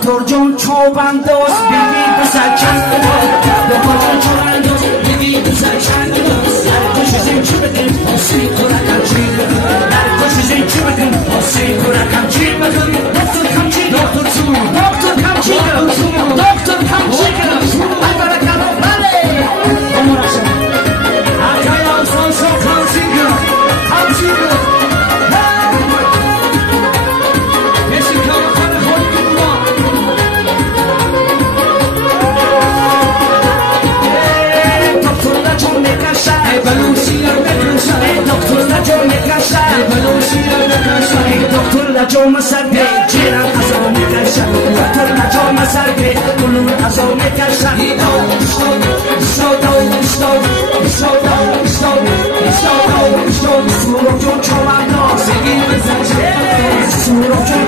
دکتر جون چوبنداز بگی بزر چند دکتر جون چوبنداز بگی بزر چند در کشیزین چی بدین حسی کنکم چی در کشیزین چی بدین حسی کنکم چی دکتر کم چی دکتر چون دکتر کم چی دکتر کم چی اگر کنم بله اگر آسان شو کم چی کم چی دکتر لجام سرگه جیرم ازا میکشم دکتر لجام سرگه کلون ازا میکشم سورو جون چوبنداز سورو جون